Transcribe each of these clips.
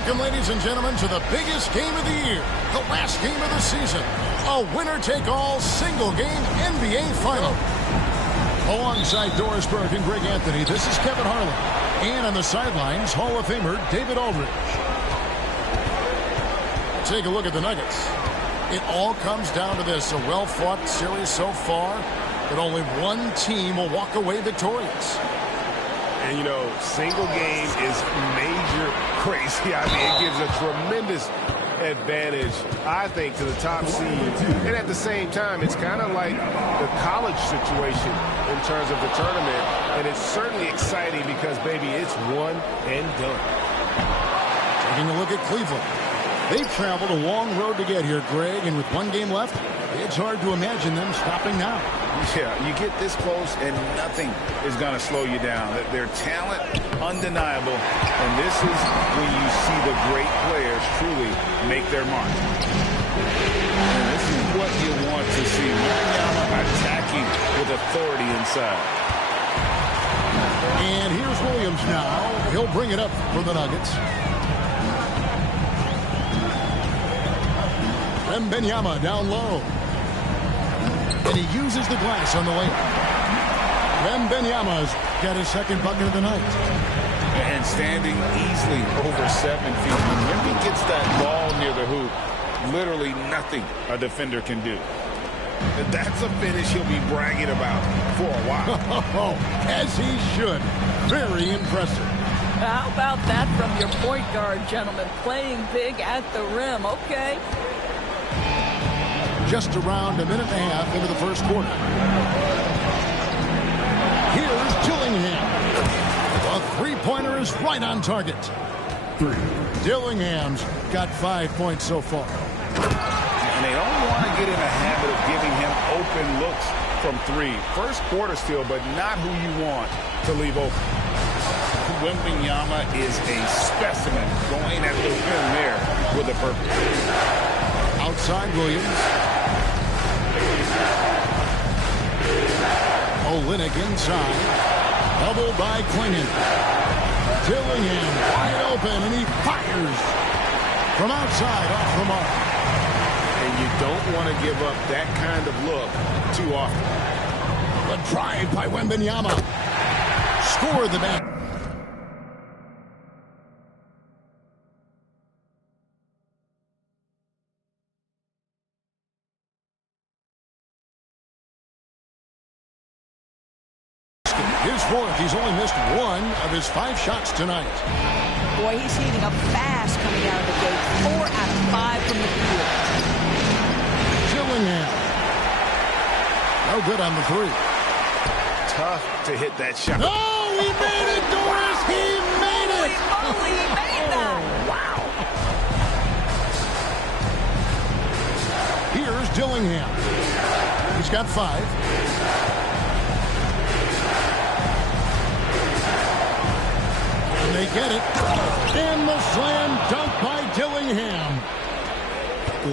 Welcome, ladies and gentlemen, to the biggest game of the year, the last game of the season, a winner-take-all single-game NBA Final. Alongside Doris Burke and Greg Anthony, this is Kevin Harlan. And on the sidelines, Hall of Famer David Aldridge. Take a look at the Nuggets. It all comes down to this, a well-fought series so far, but only one team will walk away victorious. And, you know, single game is major crazy. I mean, it gives a tremendous advantage, I think, to the top seed. And at the same time, it's kind of like the college situation in terms of the tournament. And it's certainly exciting because, baby, it's one and done. Taking a look at Cleveland. They've traveled a long road to get here, Greg, and with one game left, it's hard to imagine them stopping now. Yeah, you get this close and nothing is going to slow you down. Their talent, undeniable, and this is when you see the great players truly make their mark. And this is what you want to see. Wembanyama attacking with authority inside. And here's Williams now. He'll bring it up for the Nuggets. Wembanyama down low. And he uses the glass on the layup. Wembanyama's got his second bucket of the night. And standing easily over 7 feet. When Wemby gets that ball near the hoop, literally nothing a defender can do. And that's a finish he'll be bragging about for a while. As he should. Very impressive. How about that from your point guard, gentlemen? Playing big at the rim. Okay. Just around a minute and a half into the first quarter. Here's Dillingham. The three-pointer is right on target. Dillingham's got 5 points so far. And they don't want to get in a habit of giving him open looks from three. First quarter still, but not who you want to leave open. Wembanyama is a specimen going at the rim there with a purpose. Outside Williams. Olynyk inside. Doubled by Klingon. Dillingham wide open, and he fires from outside off the mark. And you don't want to give up that kind of look too often. The drive by Wembanyama. Score the back. His fourth. He's only missed one of his 5 shots tonight. Boy, he's heating up fast coming out of the gate. 4 out of 5 from the field. Dillingham. No good on the three. Tough to hit that shot. Oh, he made it, Doris! He made it! Holy moly, he made that! Wow. Here's Dillingham. He's got 5. They get it. And the slam dunk by Dillingham.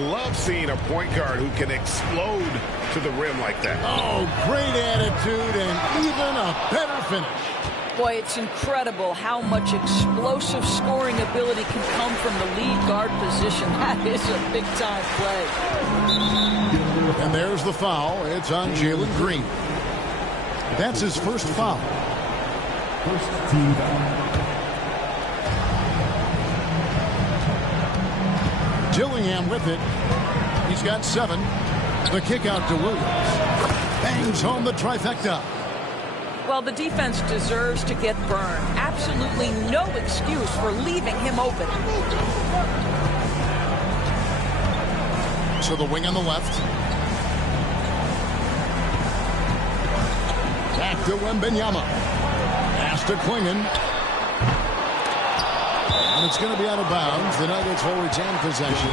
Love seeing a point guard who can explode to the rim like that. Oh, great attitude and even a better finish. Boy, it's incredible how much explosive scoring ability can come from the lead guard position. That is a big-time play. And there's the foul. It's on Jalen Green. That's his first foul. First team foul. Dillingham with it. He's got 7. The kick out to Williams. Bangs home the trifecta. Well, the defense deserves to get burned. Absolutely no excuse for leaving him open. To the wing on the left. Back to Wembanyama. Pass to Klingon. And it's going to be out of bounds. The Nuggets will retain possession.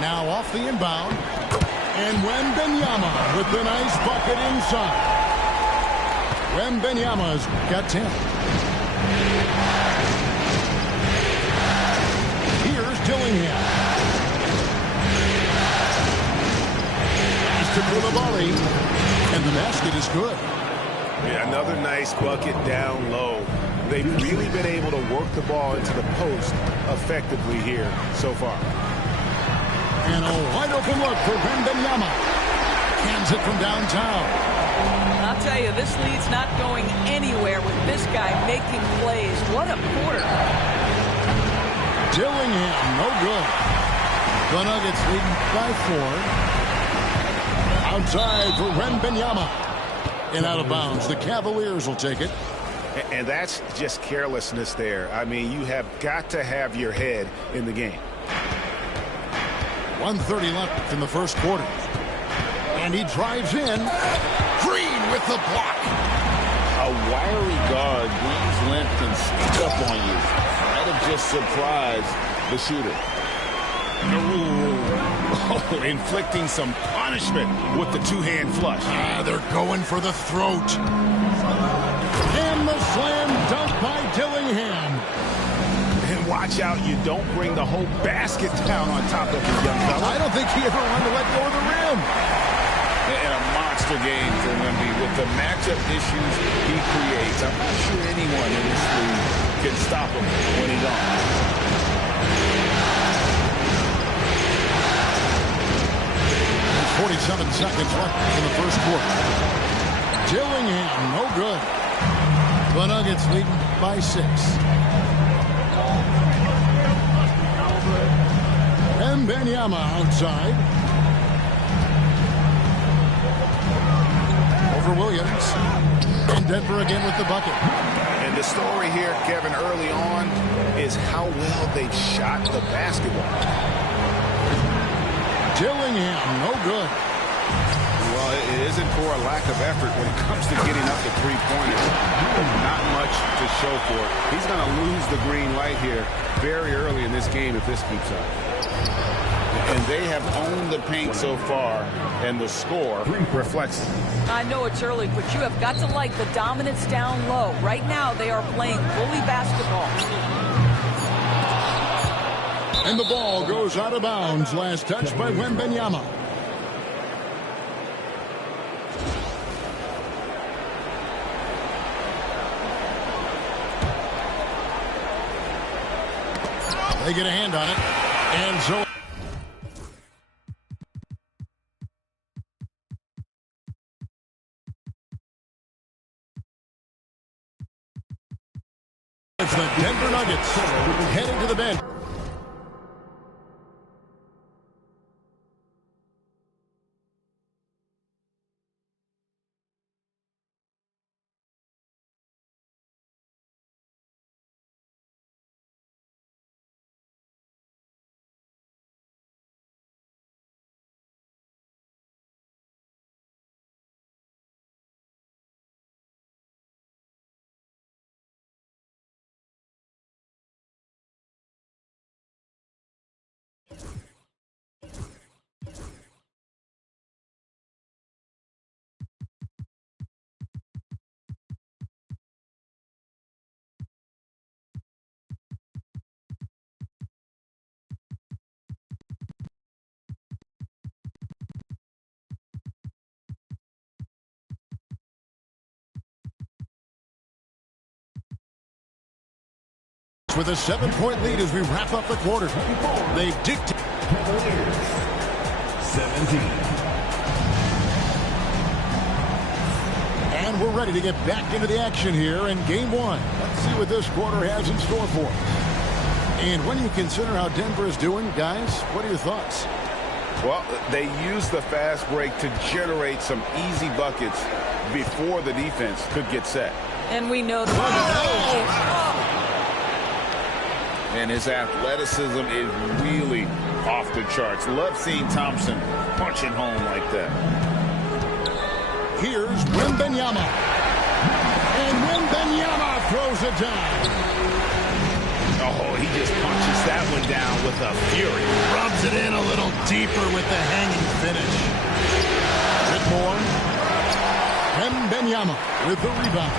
Now off the inbound. And Wembanyama with the nice bucket inside. Wembanyama's got 10. Here's Dillingham. Pass to Koulibaly. And the basket is good. Yeah, another nice bucket down low. They've really been able to work the ball into the post effectively here so far. And a wide open look for Wembanyama. Cans it from downtown. I'll tell you, this lead's not going anywhere with this guy making plays. What a quarter. Dillingham, no good. The Nuggets leading by 4. Outside for Wembanyama. And out of bounds. The Cavaliers will take it. And that's just carelessness there. I mean, you have got to have your head in the game. 1:30 left in the first quarter. And he drives in. Green with the block. A wiry guard brings length and sneak up on you. Might have just surprised the shooter. Oh, inflicting some punishment with the two-hand flush. They're going for the throat. And the slam dunk by Dillingham. And watch out, you don't bring the whole basket down on top of the young fella. I don't think he ever wanted to let go of the rim. And a monster game for Wemby with the matchup issues he creates. I'm not sure anyone in this league can stop him when he's on. 47 seconds left in the first quarter. Dillingham, no good. The Nuggets leading by 6. Wembanyama outside. Over Williams. And Denver again with the bucket. And the story here, Kevin, early on is how well they've shot the basketball. Dillingham, no good. Well, it isn't for a lack of effort when it comes to getting up the three-pointers. Not much to show for it. He's going to lose the green light here very early in this game if this keeps up. And they have owned the paint so far, and the score reflects it. I know it's early, but you have got to like the dominance down low. Right now, they are playing bully basketball. And the ball goes out of bounds. Last touch by Wembanyama. They get a hand on it. And so it's the Denver Nuggets heading to the bench. With a 7-point lead as we wrap up the quarter. They dictate. 17. And we're ready to get back into the action here in game 1. Let's see what this quarter has in store for us. And when you consider how Denver is doing, guys, what are your thoughts? Well, they use the fast break to generate some easy buckets before the defense could get set. And we know And his athleticism is really off the charts. Love seeing Thompson punching home like that. Here's Wembanyama. And Wembanyama throws it down. Oh, he just punches that one down with a fury. Rubs it in a little deeper with the hanging finish. Whitmore. Wembanyama with the rebound.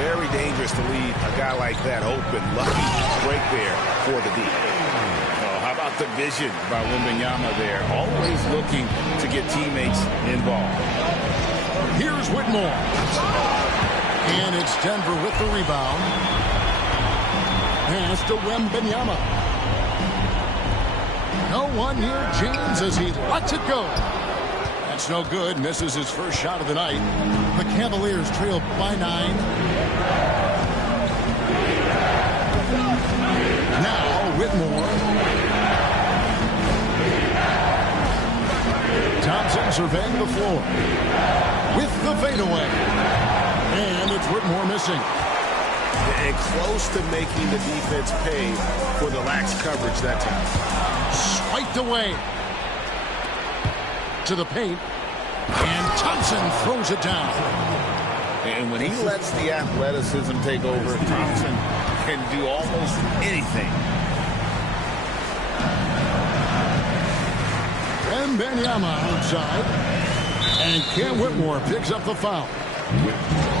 Very dangerous to leave a guy like that open. Lucky break there for the D. Oh, how about the vision by Wembanyama there? Always looking to get teammates involved. Here's Here's Whitmore. And it's Denver with the rebound. Pass to Wembanyama. No one near James as he lets it go. That's no good. Misses his first shot of the night. The Cavaliers trail by 9. Now Whitmore. Thompson surveying the floor with the fadeaway. And it's Whitmore missing. And close to making the defense pay for the lax coverage that time. Swiped away. To the paint. And Thompson throws it down. And when he lets the athleticism take over, Thompson can do almost anything. Wembanyama outside. And Cam Whitmore picks up the foul.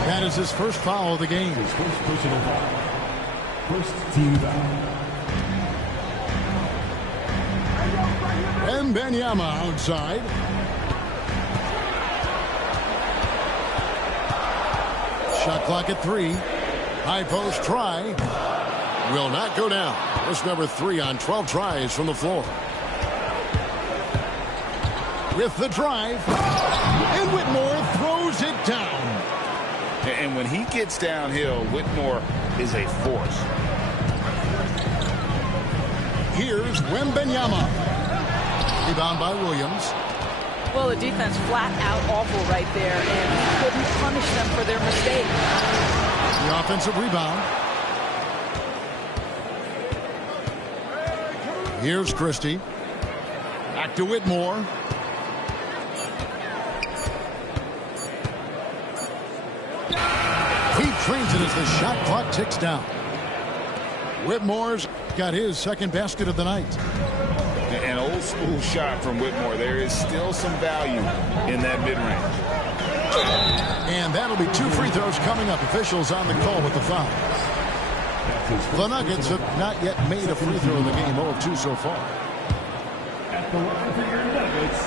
That is his first foul of the game. His first personal foul. First team foul. Wembanyama outside. Shot clock at 3. High post try. Will not go down. That's number 3 on 12 tries from the floor. With the drive. And Whitmore throws it down. And when he gets downhill, Whitmore is a force. Here's Wembanyama. Rebound by Williams. Well, the defense flat out awful right there, and couldn't punish them for their mistake. The offensive rebound. Here's Christie. Back to Whitmore. He trains it as the shot clock ticks down. Whitmore's got his second basket of the night. An old school shot from Whitmore. There is still some value in that mid-range. And that'll be 2 free throws coming up. Officials on the call with the foul. The Nuggets have not yet made a free throw in the game. 0 of 2 so far. At the line for your Nuggets.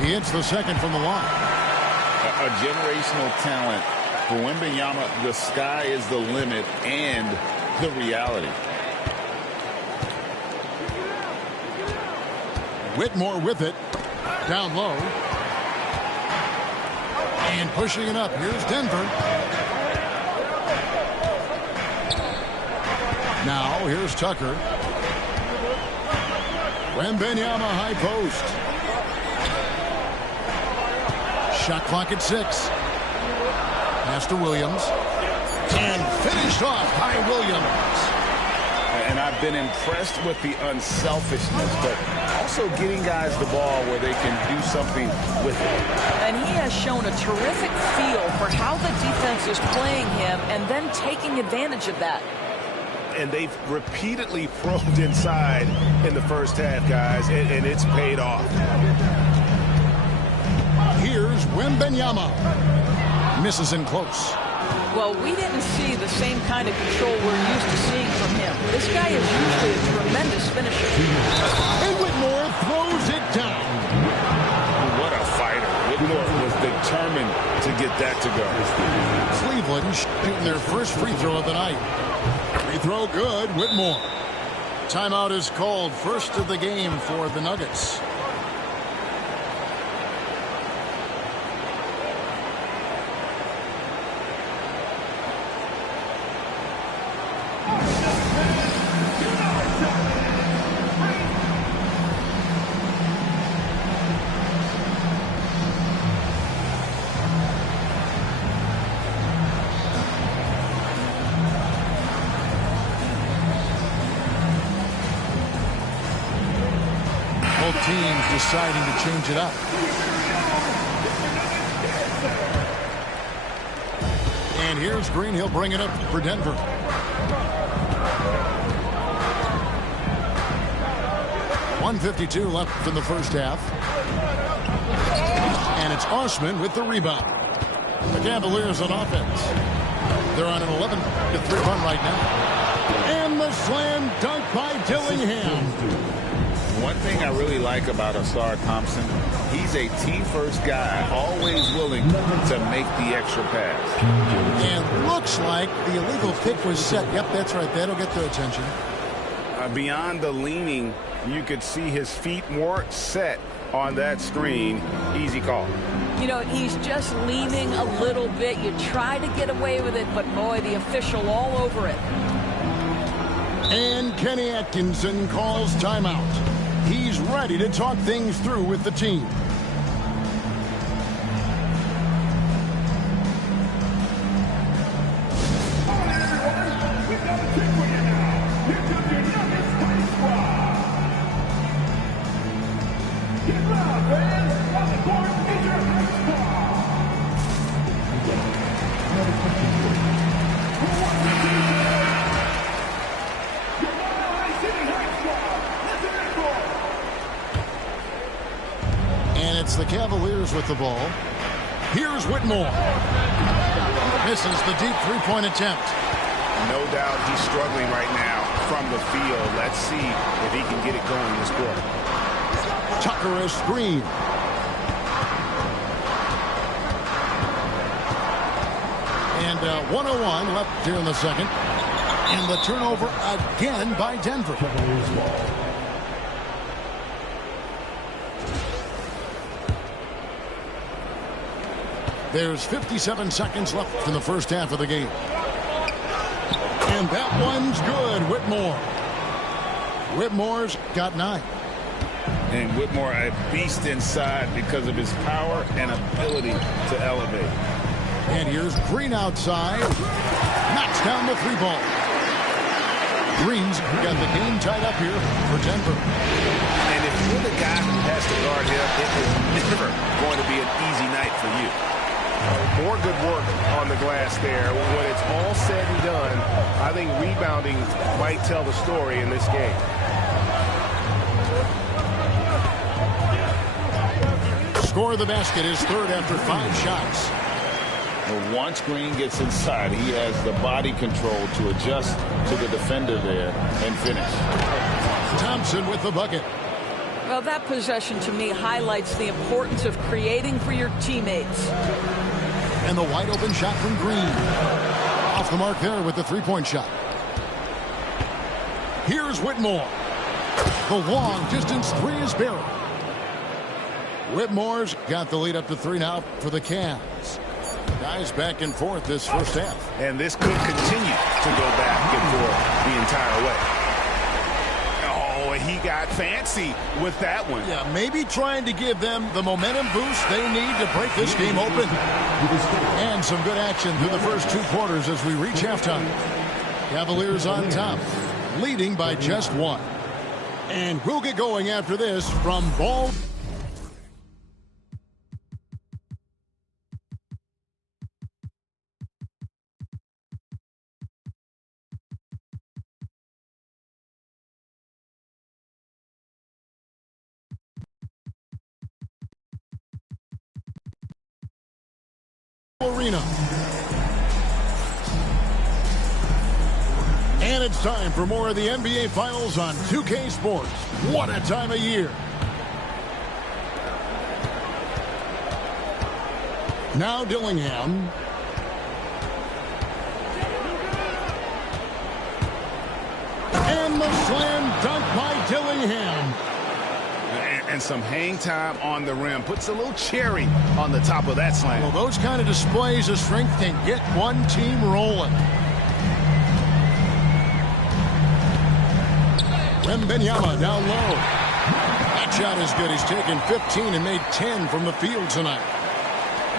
He hits the second from the line. A generational talent. For Wembanyama, the sky is the limit and the reality. Whitmore with it. Down low. And pushing it up. Here's Denver. Now here's Tucker. Wembanyama high post. Shot clock at 6. Pass to Williams. And finished off by Williams. And I've been impressed with the unselfishness, but also getting guys the ball where they can do something with it. And he has shown a terrific feel for how the defense is playing him and then taking advantage of that. And they've repeatedly probed inside in the first half, guys, and it's paid off. Here's Wembanyama. Misses in close. Well, we didn't see the same kind of control we're used to seeing from him. This guy is usually a tremendous finisher. And Whitmore throws it down. What a fighter. Whitmore was determined to get that to go. Cleveland shooting their first free throw of the night. Free throw good. Whitmore. Timeout is called. First of the game for the Nuggets. Both teams deciding to change it up. And here's Green. He'll bring it up for Denver. .152 left in the first half. And it's Osman with the rebound. The Cavaliers on offense. They're on an 11-3 run right now. And the slam dunk by Dillingham. One thing I really like about Ausar Thompson, he's a team-first guy, always willing to make the extra pass. And looks like the illegal pick was set. Yep, that's right. That'll get their attention. Beyond the leaning, you could see his feet weren't set on that screen. Easy call. You know, he's just leaning a little bit. You try to get away with it, but boy, the official all over it. And Kenny Atkinson calls timeout. He's ready to talk things through with the team. The Cavaliers with the ball. Here's Whitmore. Misses the deep three-point attempt. No doubt he's struggling right now from the field. Let's see if he can get it going this quarter. Tucker a screen. And 1:01 left here in the second. And the turnover again by Denver. There's 57 seconds left in the first half of the game. And that one's good. Whitmore. Whitmore's got 9. And Whitmore a beast inside because of his power and ability to elevate. And here's Green outside. Knocks down the 3-ball. Green's got the game tied up here for Denver. And if you're the guy who has to guard him, it is never going to be an easy night for you. More good work on the glass there. When it's all said and done, I think rebounding might tell the story in this game. Score of the basket is third after 5 shots. Well, once Green gets inside, he has the body control to adjust to the defender there and finish. Thompson with the bucket. Well, that possession to me highlights the importance of creating for your teammates. And the wide open shot from Green. Off the mark there with the 3-point shot. Here's Whitmore. The long distance 3 is buried. Whitmore's got the lead up to 3 now for the Cavs. Guys back and forth this first half. And this could continue to go back and forth the entire way. He got fancy with that one. Yeah, maybe trying to give them the momentum boost they need to break this game open. And some good action through the first 2 quarters as we reach halftime. Cavaliers on top, leading by just 1. And we'll get going after this from Ball. Arena. And it's time for more of the NBA Finals on 2K Sports. What a time of year. Now Dillingham. And the slam dunk by Dillingham. And some hang time on the rim. Puts a little cherry on the top of that slam. Well, those kind of displays of strength can get one team rolling. Wembanyama down low. That shot is good. He's taken 15 and made 10 from the field tonight.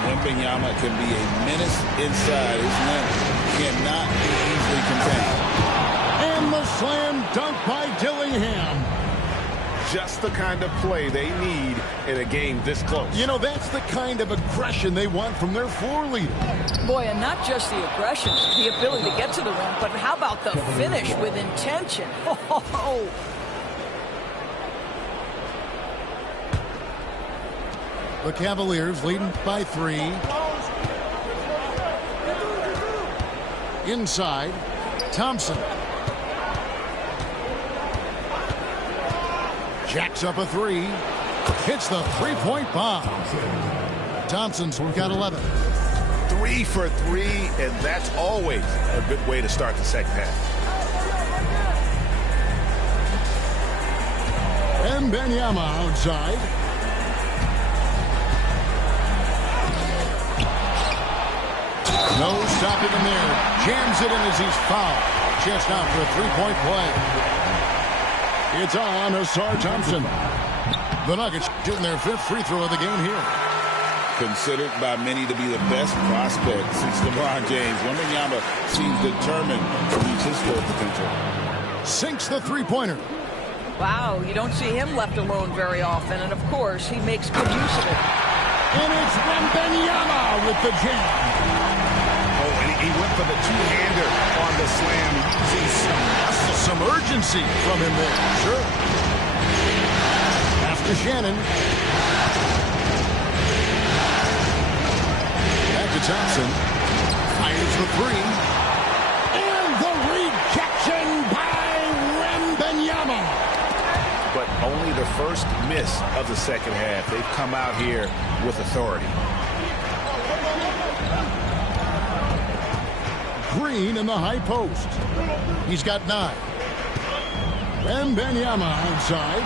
Wembanyama can be a menace inside. His length cannot be easily contained. And the slam dunk by Dillingham. Just the kind of play they need in a game this close. You know, that's the kind of aggression they want from their floor leader. Boy, and not just the aggression, the ability to get to the rim, but how about the finish with intention? Oh. The Cavaliers leading by 3. Inside, Thompson. Jacks up a three. Hits the three-point bomb. Thompson's got 11. 3 for 3, and that's always a good way to start the second half. Wembanyama outside. No stopping him there. Jams it in as he's fouled. Just out for a three-point play. It's on Ausar Thompson. The Nuggets shooting their 5th free throw of the game here. Considered by many to be the best prospect since LeBron James, Wembanyama seems determined to reach his full potential. Sinks the three-pointer. Wow, you don't see him left alone very often, and of course, he makes good use of it. And it's Wembanyama with the jam. Oh, and he went for the two-hander on the slam, using Some urgency from him there. Sure. After Shannon. Back to Thompson. Fires the three. And the rejection by Wembanyama. But only the first miss of the second half. They've come out here with authority. Green in the high post. He's got 9. Wembanyama outside.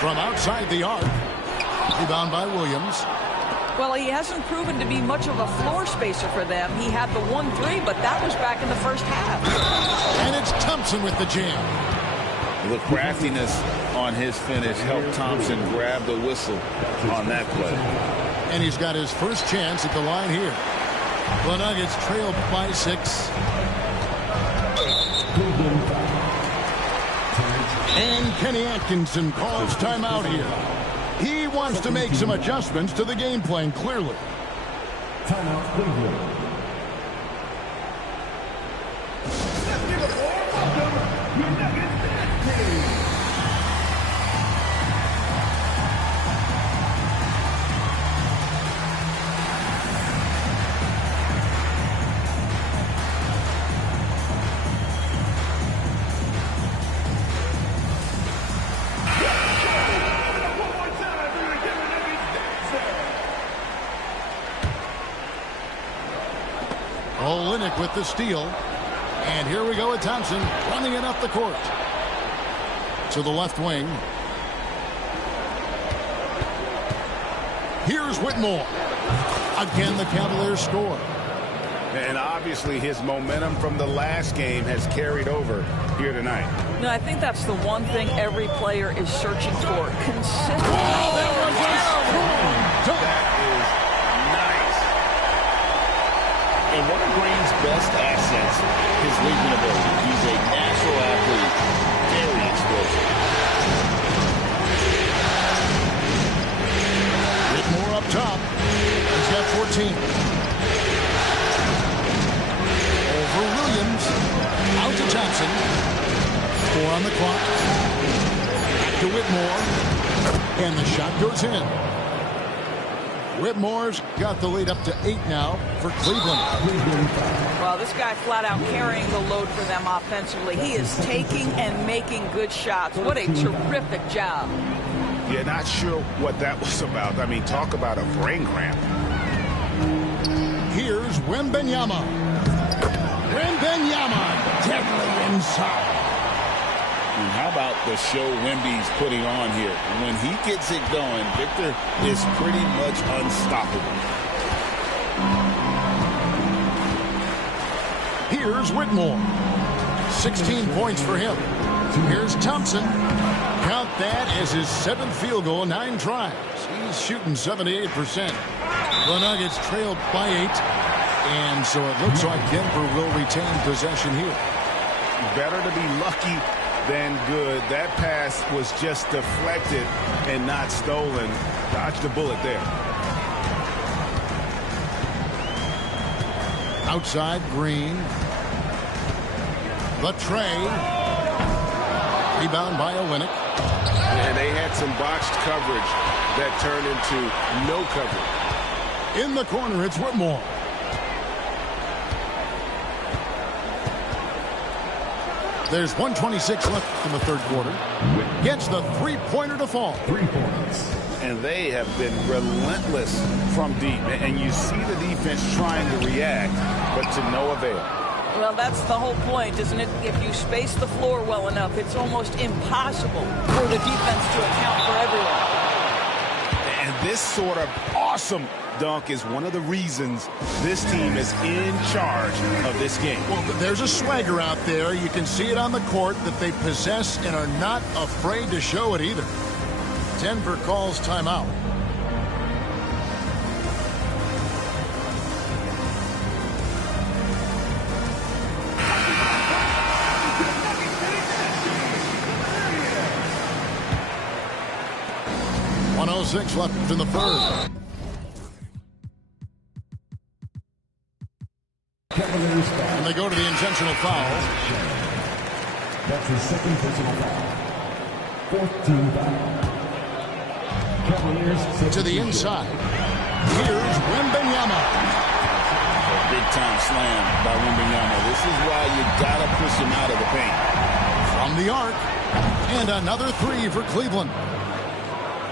From outside the arc. Rebound by Williams. Well, he hasn't proven to be much of a floor spacer for them. He had the 1-3, but that was back in the first half. And it's Thompson with the jam. The craftiness on his finish helped Thompson grab the whistle on that play. And he's got his first chance at the line here. The Nuggets trailed by 6. And Kenny Atkinson calls timeout here. He wants to make some adjustments to the game plan, clearly. Timeout, Cleveland. Olynyk with the steal. And here we go with Thompson running it up the court. To the left wing. Here's Whitmore. Again, the Cavaliers score. And obviously his momentum from the last game has carried over here tonight. No, I think that's the one thing every player is searching for. Consistency. Oh, that was a strong dunk. That is nice. And one of Green's best assets, his leaping ability. He's a natural athlete, very explosive. Whitmore up top. He's got 14. Over Williams. Out to Thompson. 4 on the clock. Back to Whitmore. And the shot goes in. Whitmore's got the lead up to 8 now for Cleveland. Well, this guy flat out carrying the load for them offensively. He is taking and making good shots. What a terrific job. Yeah, not sure what that was about. I mean, talk about a brain cramp. Here's Wembanyama. Wembanyama deadly inside. And how about the show Wemby's putting on here? And when he gets it going, Victor is pretty much unstoppable. Here's Whitmore. 16 points for him. Here's Thompson. Count that as his 7th field goal, 9 tries. He's shooting 78%. The Nuggets trailed by 8. And so it looks like Denver will retain possession here. Better to be lucky than good. That pass was just deflected and not stolen. Dodged the bullet there. Outside, Green. The tray. Rebound by Olynyk. And they had some botched coverage that turned into no coverage. In the corner, it's There's 1:26 left in the third quarter. Gets the three-pointer to fall. 3 points. And they have been relentless from deep. And you see the defense trying to react, but to no avail. Well, that's the whole point, isn't it? If you space the floor well enough, it's almost impossible for the defense to account for everyone. And this sort of awesome dunk is one of the reasons this team is in charge of this game. Well, there's a swagger out there. You can see it on the court that they possess and are not afraid to show it either. Denver calls timeout. .106 left in the third. Cavaliers foul. And they go to the intentional foul. That's his second personal foul. Fourth team foul. Cavaliers To the inside. Here's Wembanyama. Big-time slam by Wembanyama. This is why you got to push him out of the paint. From the arc. And another three for Cleveland.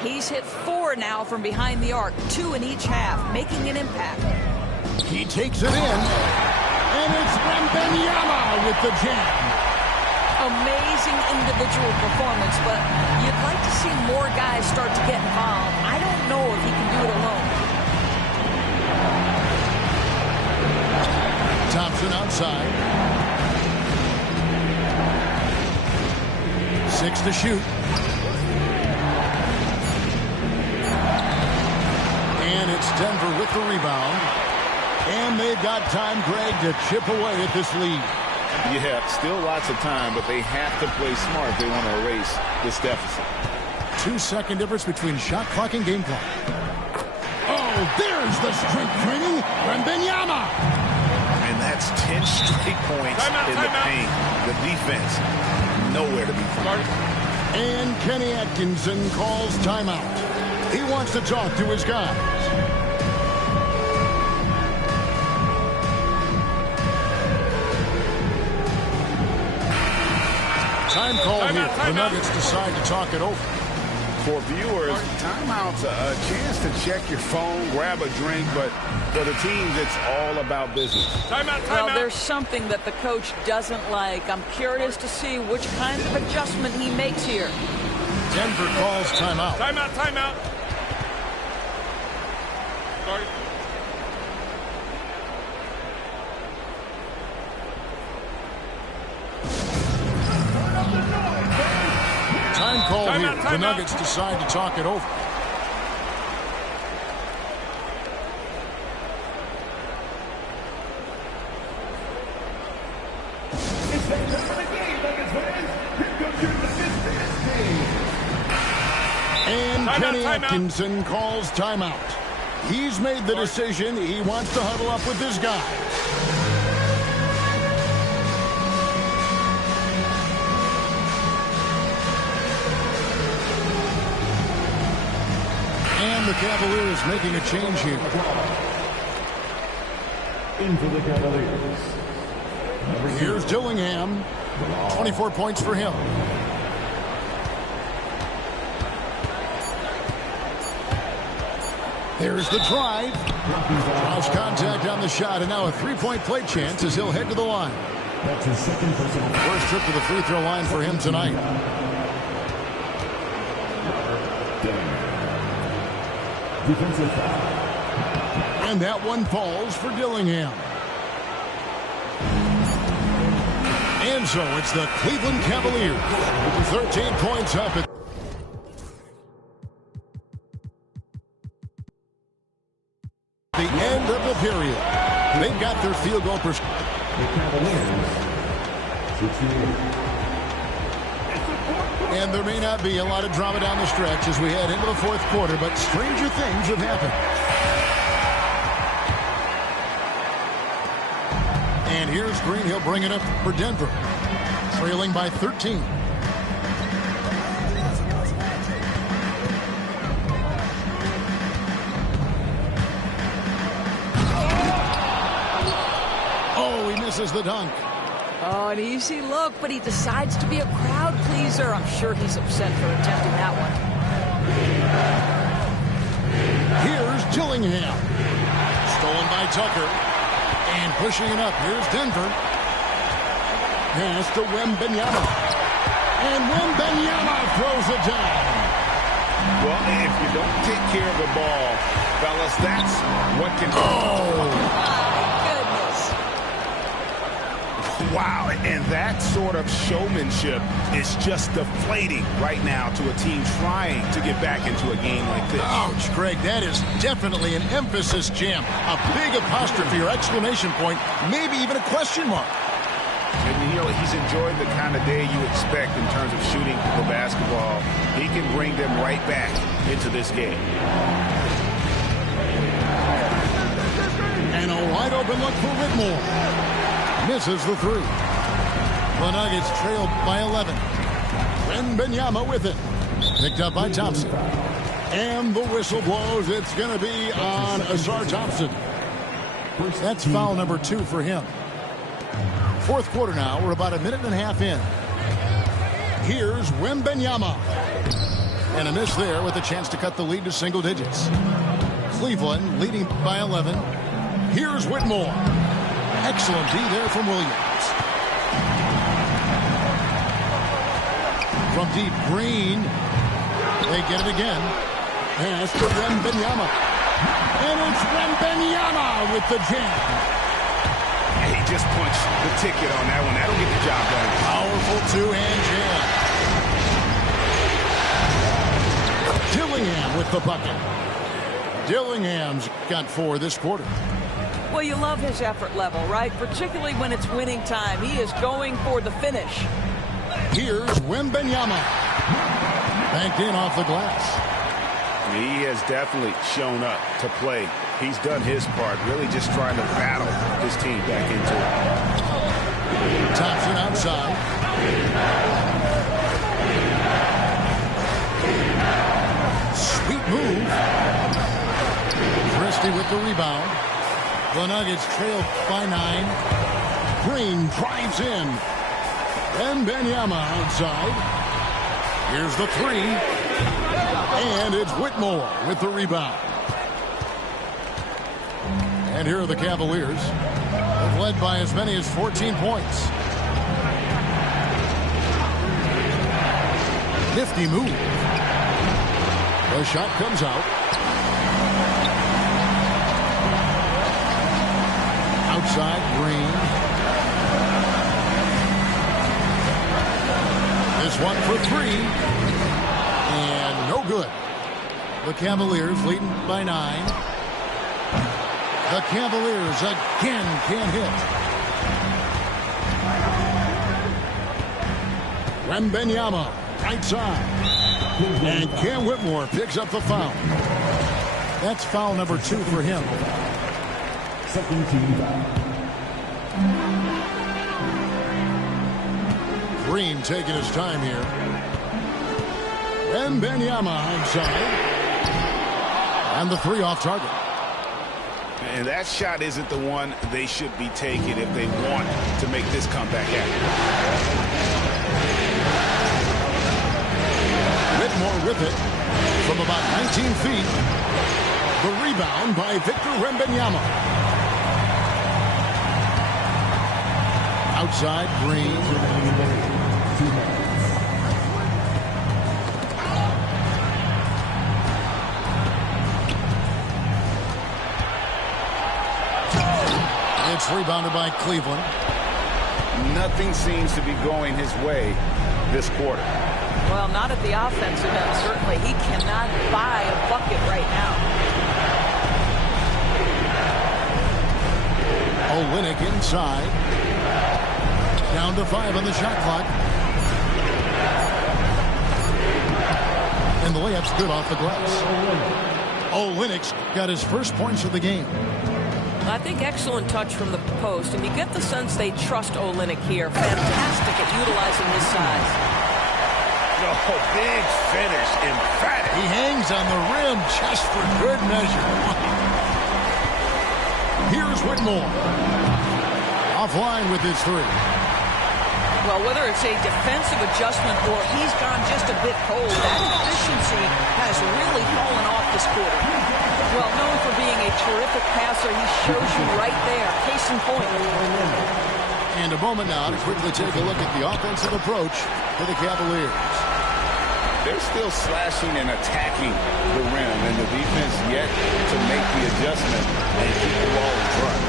He's hit 4 now from behind the arc, 2 in each half, making an impact. He takes it in. And it's Wembanyama with the jam. Amazing individual performance, but you'd like to see more guys start to get involved. I don't know if he can do it alone. Thompson outside. 6 to shoot. And it's Denver with the rebound. And they've got time, Greg, to chip away at this lead. Yeah, still lots of time, but they have to play smart if they want to erase this deficit. 2-second difference between shot clock and game clock. Oh, there's the strength training. Wembanyama. And that's 10 straight points in the paint. The defense, nowhere to be found. And Kenny Atkinson calls timeout. He wants to talk to his guys. Time call here. The Nuggets decide to talk it over. For viewers, timeout's a chance to check your phone, grab a drink, but for the teams, it's all about business. Well, there's something that the coach doesn't like. I'm curious to see which kind of adjustment he makes here. Denver calls timeout. Timeout. Sorry. Time call here. The Nuggets decide to talk it over. And Kenny Atkinson calls timeout. He's made the decision. He wants to huddle up with his guys. And the Cavaliers making a change here. in for the Cavaliers. Here's Dillingham. 24 points for him. There's the drive. Draws contact on the shot, and now a three-point play chance as he'll head to the line. That's his second personal. First trip to the free throw line for him tonight. Defensive foul. And that one falls for Dillingham. And so it's the Cleveland Cavaliers. 13 points up at the end of the period. They've got their field goal percentage. The Cavaliers, 68. And there may not be a lot of drama down the stretch as we head into the fourth quarter, but stranger things have happened. And here's Green. He'll bring it up for Denver, trailing by 13. Oh, he misses the dunk. Oh, an easy look, but he decides to be a crowd pleaser. I'm sure he's upset for attempting that one. Here's Dillingham. Stolen by Tucker. And pushing it up. Here's Denver. Pass to Wembanyama. And Wembanyama throws it down. Well, if you don't take care of the ball, fellas, that's what can... Oh! Wow, and that sort of showmanship is just deflating right now to a team trying to get back into a game like this. Ouch, Greg, that is definitely an emphasis jam. A big apostrophe or exclamation point, maybe even a question mark. And, you know, he's enjoyed the kind of day you expect in terms of shooting the basketball. He can bring them right back into this game. And a wide open look for Whitmore. Misses the three. The Nuggets trailed by 11. Wembanyama with it. Picked up by Thompson. And the whistle blows. It's going to be on Ausar Thompson. That's foul number 2 for him. Fourth quarter now. We're about a minute and a half in. Here's Wembanyama. And a miss there with a chance to cut the lead to single digits. Cleveland leading by 11. Here's Whitmore. Excellent D there from Williams. From deep, Green. They get it again. Pass to Wembanyama. And it's Wembanyama with the jam. He just punched the ticket on that one. That'll get the job done. Powerful two-hand jam. Dillingham with the bucket. Dillingham's got 4 this quarter. Well, you love his effort level, right? Particularly when it's winning time. He is going for the finish. Here's Wembanyama. Banked in off the glass. He has definitely shown up to play. He's done his part, really just trying to battle his team back into it. Thompson outside. Sweet move. Christie with the rebound. The Nuggets trail by 9. Green drives in. Wembanyama outside. Here's the 3. And it's Whitmore with the rebound. And here are the Cavaliers. They've led by as many as 14 points. Nifty move. The shot comes out. Outside, Green. This one for 3. And no good. The Cavaliers leading by 9. The Cavaliers again can't hit. Wembanyama, right side. And Cam Whitmore picks up the foul. That's foul number 2 for him. Second team foul. Green taking his time here. Wembanyama outside. And the 3 off target. And that shot isn't the one they should be taking if they want to make this comeback happen. Whitmore with it from about 19 feet. The rebound by Victor Wembanyama. Outside, Green. It's rebounded by Cleveland. Nothing seems to be going his way this quarter. Well, not at the offensive end, certainly. He cannot buy a bucket right now. Olynyk inside. Down to 5 on the shot clock. And the layup's good off the glass. Olynyk's got his first points of the game. I think excellent touch from the post, and you get the sense they trust Olynyk here. Fantastic at utilizing his size. Oh, big finish, emphatic. He hangs on the rim just for good measure. Here's Whitmore. Offline with his 3. Well, whether it's a defensive adjustment or he's gone just a bit cold, that efficiency has really fallen off this quarter. Well, known for being a terrific passer, he shows you right there. Case in point. And a moment now to quickly take a look at the offensive approach for the Cavaliers. They're still slashing and attacking the rim, and the defense yet to make the adjustment and keep the ball in front.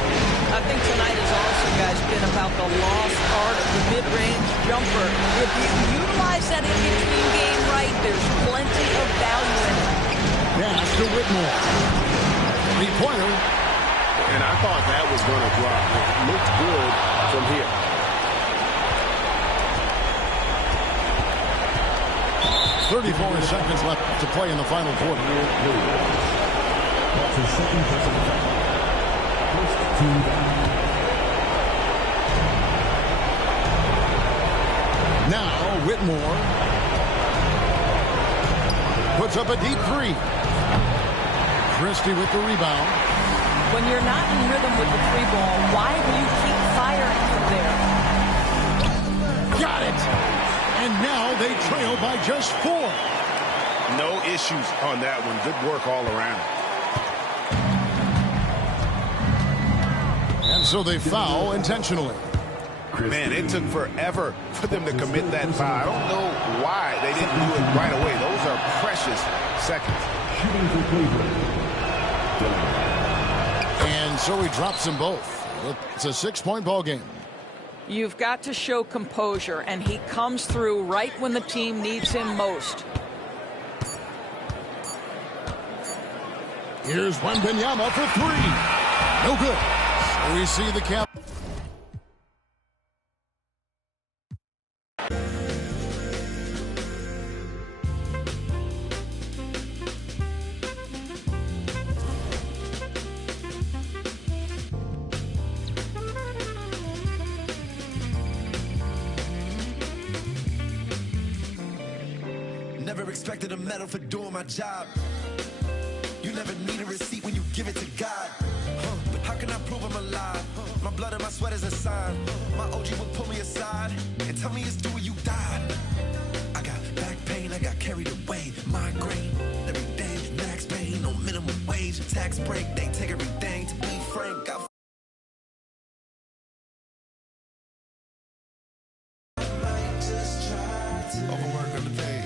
I think tonight has also, guys, been about the lost art of the mid-range jumper. If you utilize that in-between game right, there's plenty of value in it. Pass to Whitmore. Three-pointer. And I thought that was going to drop. It looked good from here. .34 seconds left to play in the final quarter. That's his second personal foul. First team foul. Now Whitmore puts up a deep three. Christie with the rebound. When you're not in rhythm with the three ball, why do you keep firing from there? Got it! And now they trail by just 4. No issues on that one. Good work all around. And so they foul intentionally. Man, it took forever for them to commit that foul. I don't know why they didn't do it right away. Those are precious seconds. Shooting for Cleveland. And so he drops them both. It's a 6-point ball game. You've got to show composure, and he comes through right when the team needs him most. Here's Wembanyama for 3. No good. So we see the cap. Never expected a medal for doing my job. You never need a receipt when you give it to God. But how can I prove I'm alive? My blood and my sweat is a sign. My OG would pull me aside and tell me it's due you died. I got back pain, I got carried away. Migraine, every day, max pain, no minimum wage. Tax break, they take everything. To be frank, I overwork underpaid.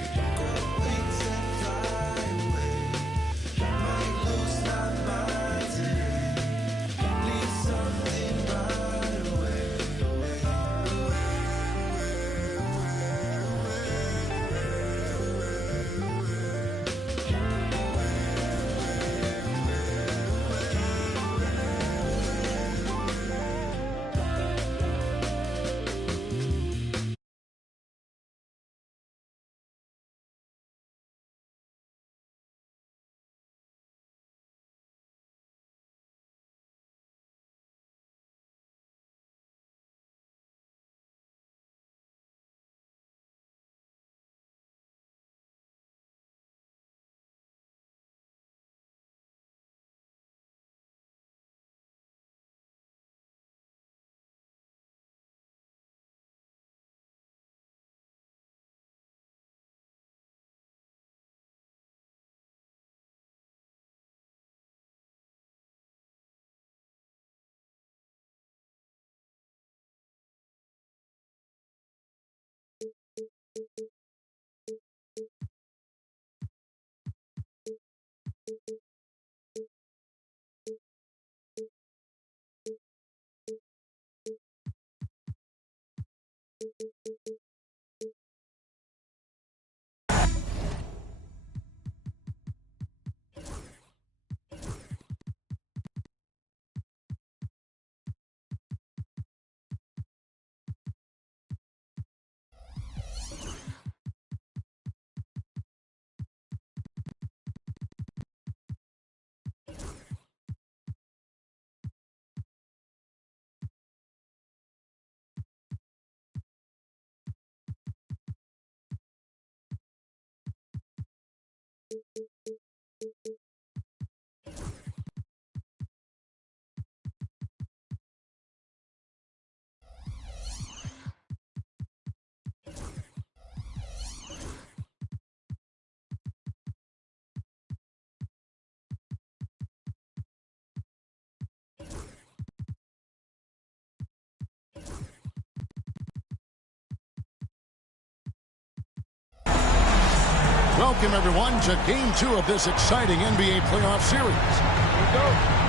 Welcome, everyone, to Game 2 of this exciting NBA playoff series.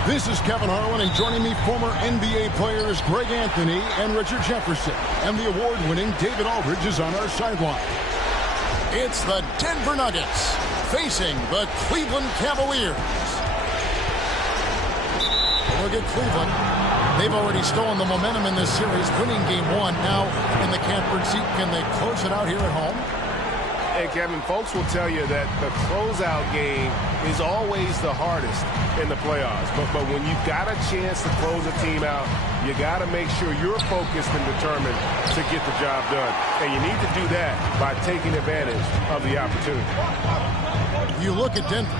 This is Kevin Harlan, and joining me, former NBA players Greg Anthony and Richard Jefferson. And the award-winning David Aldridge is on our sideline. It's the Denver Nuggets facing the Cleveland Cavaliers. Look at Cleveland. They've already stolen the momentum in this series, winning Game 1. Now in the catbird seat, can they close it out here at home? Hey, Kevin, folks will tell you that the closeout game is always the hardest in the playoffs. But when you've got a chance to close a team out, you got to make sure you're focused and determined to get the job done. And you need to do that by taking advantage of the opportunity. You look at Denver.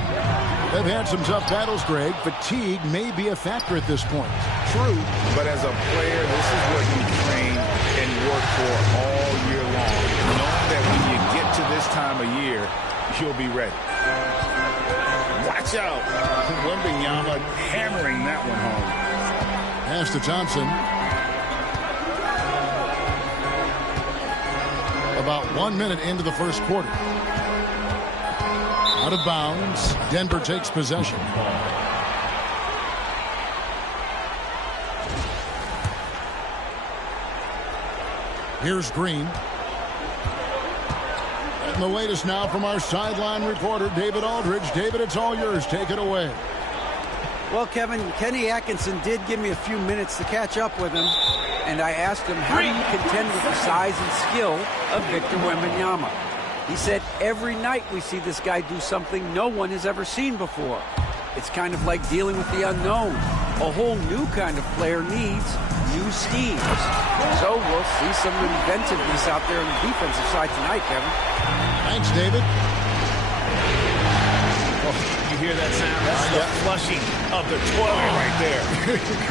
They've had some tough battles, Greg. Fatigue may be a factor at this point. True, but as a player, this is what you train and work for all year long. Knowing that when you get to this time of year, you'll be ready. Watch out. Wembanyama hammering that one home. Pass to Thompson. About 1 minute into the first quarter. Out of bounds. Denver takes possession. Here's Green. And the latest now from our sideline reporter, David Aldridge. David, it's all yours. Take it away. Well, Kevin, Kenny Atkinson did give me a few minutes to catch up with him, and I asked him, how do you contend with the size and skill of Victor Wembanyama? He said, every night we see this guy do something no one has ever seen before. It's kind of like dealing with the unknown. A whole new kind of player needs new schemes. So we'll see some inventiveness out there on the defensive side tonight, Kevin. Thanks, David. Oh, you hear that sound? That's the flushing of the toilet right there.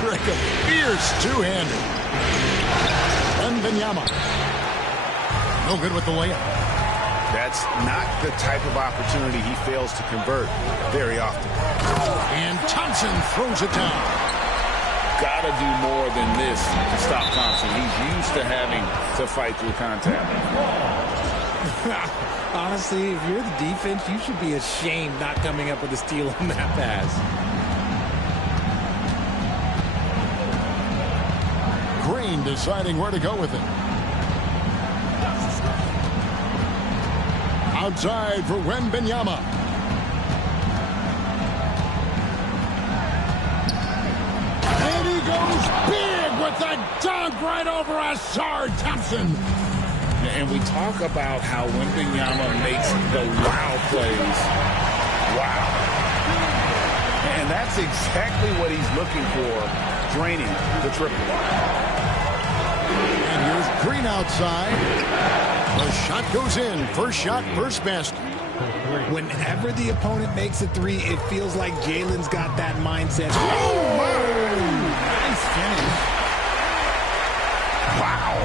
Greg, a fierce two-hander. Wembanyama. No good with the layup. That's not the type of opportunity he fails to convert very often. And Thompson throws it down. Gotta do more than this to stop Thompson. He's used to having to fight through contact. Honestly, if you're the defense, you should be ashamed not coming up with a steal on that pass. Green deciding where to go with it. Outside for Wembanyama. And he goes big with a dunk right over Ausar Thompson. And we talk about how Wembanyama makes the wow plays. Wow. And that's exactly what he's looking for, draining the triple. And here's Green outside. The shot goes in. First shot, first basket. Whenever the opponent makes a three, it feels like Jalen's got that mindset. Oh, nice finish. Wow.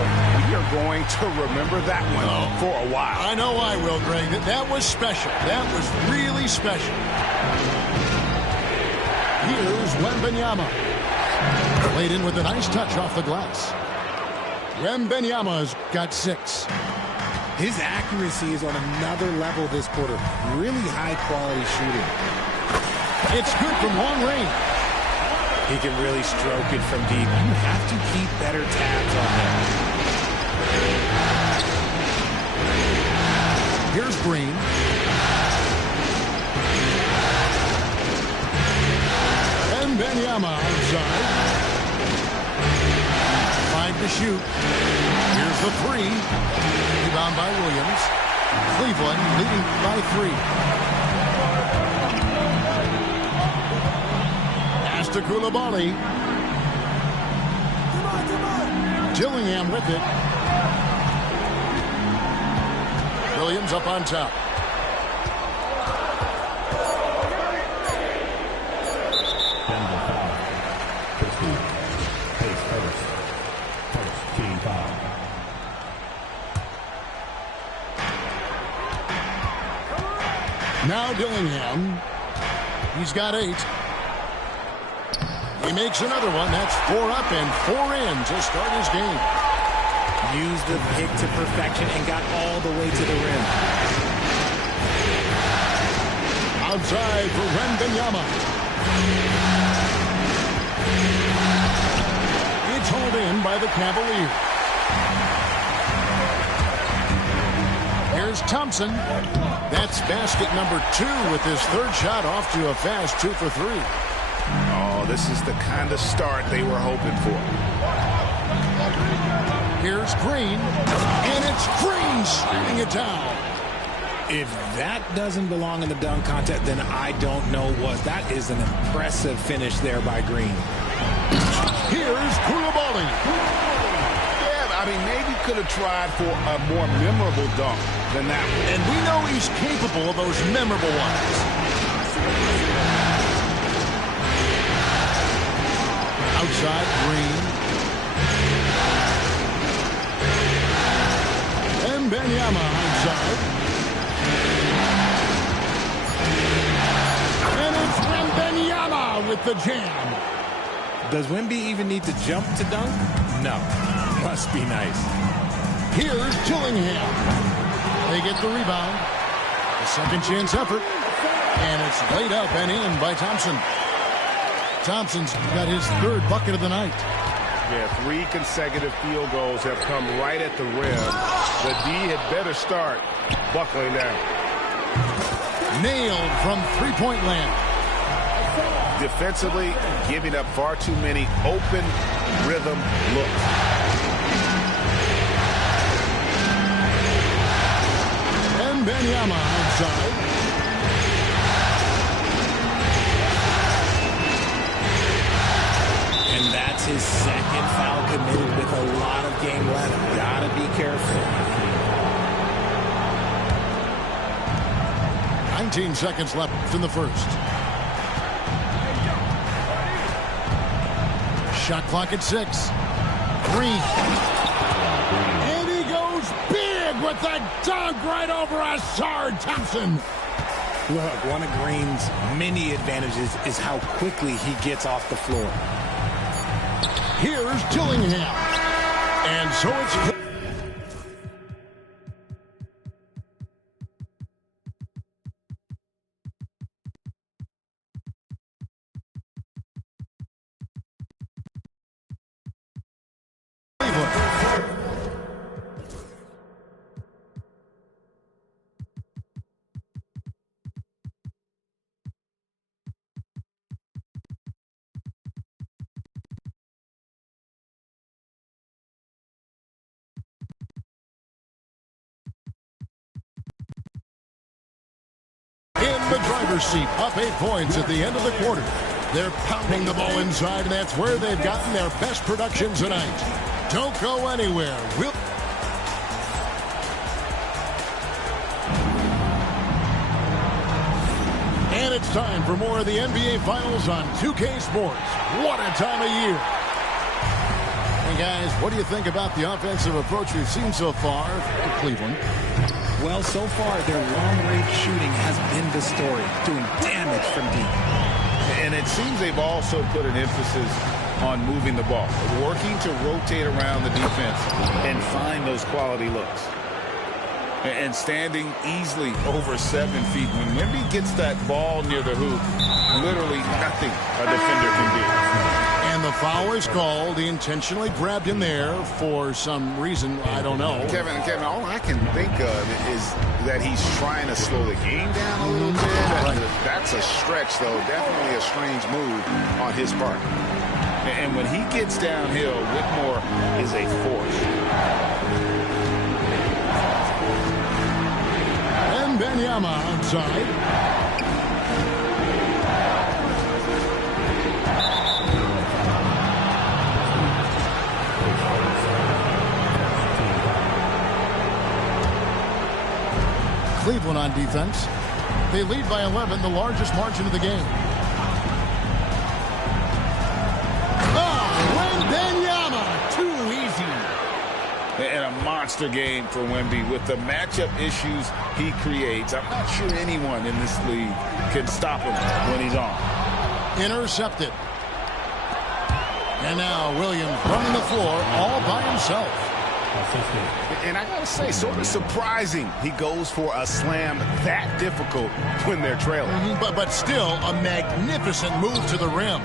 We are going to remember that one for a while. I know I will, Greg. That was special. That was really special. Here's Wembanyama. Played in with a nice touch off the glass. Wembanyama's got 6. His accuracy is on another level this quarter. Really high-quality shooting. It's good from long range. He can really stroke it from deep. You have to keep better tabs on him. Here's Green. Wembanyama outside. 5 to shoot. Here's the 3. Rebound by Williams. Cleveland leading by 3. Pass to Coulibaly. Dillingham with it. Williams up on top. Now Dillingham. He's got 8. He makes another one. That's 4 up and 4 in to start his game. Used the pick to perfection and got all the way to the rim. outside for Wembanyama. It's hauled in by the Cavaliers. Here's Thompson. That's basket number 2 with his third shot off to a fast 2 for 3. Oh, this is the kind of start they were hoping for. Here's Green, and it's Green shooting it down. If that doesn't belong in the dunk contest, then I don't know what. That is an impressive finish there by Green. Here's Coulibaly. Yeah, I mean, maybe could have tried for a more memorable dunk than that one. And we know he's capable of those memorable ones. Outside, Green. Wembanyama outside. And it's Wembanyama with the jam. Does Wemby even need to jump to dunk? No. Must be nice. Here's Dillingham. They get the rebound. A second chance effort. And it's laid up and in by Thompson. Thompson's got his third bucket of the night. Yeah, 3 consecutive field goals have come right at the rim. The D had better start buckling down. Nailed from three-point land. Defensively, giving up far too many open rhythm looks. Wembanyama outside. And that's his second foul committed with a lot of game left. Gotta be careful. 19 seconds left in the first. Shot clock at 6. Green. And he goes big with the dunk right over Ausar Thompson. Look, one of Green's many advantages is how quickly he gets off the floor. Here's Dillingham. And so it's... in the driver's seat, up 8 points at the end of the quarter. They're pounding the ball inside, and that's where they've gotten their best production tonight. Don't go anywhere. And it's time for more of the NBA Finals on 2K Sports. What a time of year. Hey, guys, what do you think about the offensive approach we've seen so far for Cleveland? Well, so far, their long-range shooting has been the story, doing damage from deep. And it seems they've also put an emphasis on moving the ball, working to rotate around the defense and find those quality looks. And standing easily over 7 feet. When Wemby gets that ball near the hoop, literally nothing a defender can do. And the foul is called. He intentionally grabbed him there for some reason. I don't know. Kevin, all I can think of is that he's trying to slow the game down a little bit. That's a stretch, though. Definitely a strange move on his part. And when he gets downhill, Whitmore is a force. Wembanyama outside. Cleveland on defense. They lead by 11, the largest margin of the game. Oh, Wembanyama, too easy. And a monster game for Wemby with the matchup issues he creates. I'm not sure anyone in this league can stop him when he's on. Intercepted. And now Williams running the floor all by himself. And I got to say, sort of surprising he goes for a slam that difficult when they're trailing. But still a magnificent move to the rim.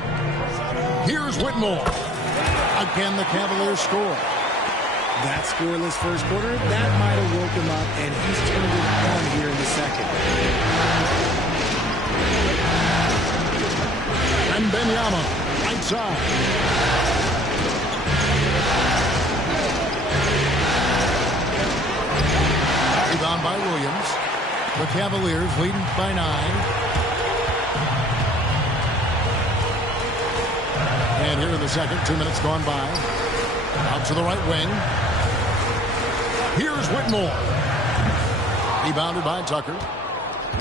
Here's Whitmore. Again, the Cavaliers score. That scoreless first quarter, that might have woke him up, and he's turned it on here in the second. Wembanyama, right side. Rebound by Williams. The Cavaliers leading by 9. And here in the second, 2 minutes gone by. Out to the right wing. Here's Whitmore. Rebounded by Tucker.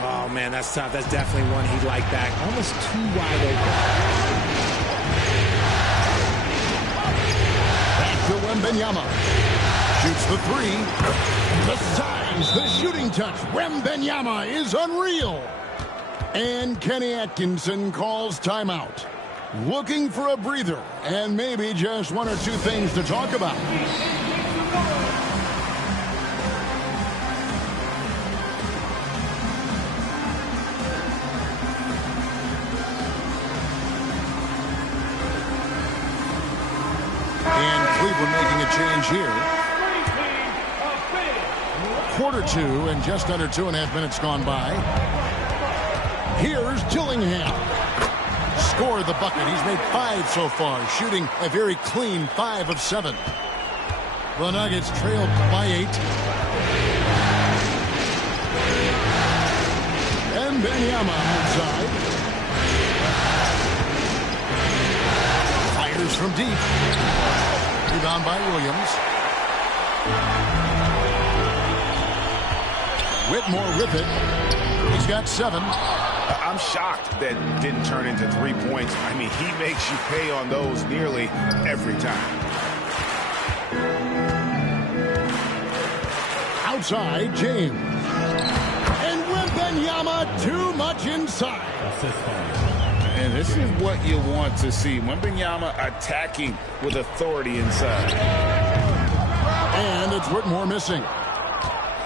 Oh, man, that's tough. That's definitely one he'd like back. Almost too wide open. Back to Wembanyama. Shoots the 3. The size, the shooting touch. Wembanyama is unreal. And Kenny Atkinson calls timeout. Looking for a breather and maybe just 1 or 2 things to talk about. And Cleveland making a change here. Quarter 2 and just under 2.5 minutes gone by. Here's Dillingham. Scored the bucket. He's made 5 so far, shooting a very clean 5 of 7. The Nuggets trailed by 8. And Wembanyama outside. Fires from deep. Rebound by Williams. Whitmore with it. He's got 7. I'm shocked that didn't turn into 3 points. I mean, he makes you pay on those nearly every time. Outside, James. And Wembanyama too much inside. And this is what you want to see. Wembanyama attacking with authority inside. And it's Whitmore missing.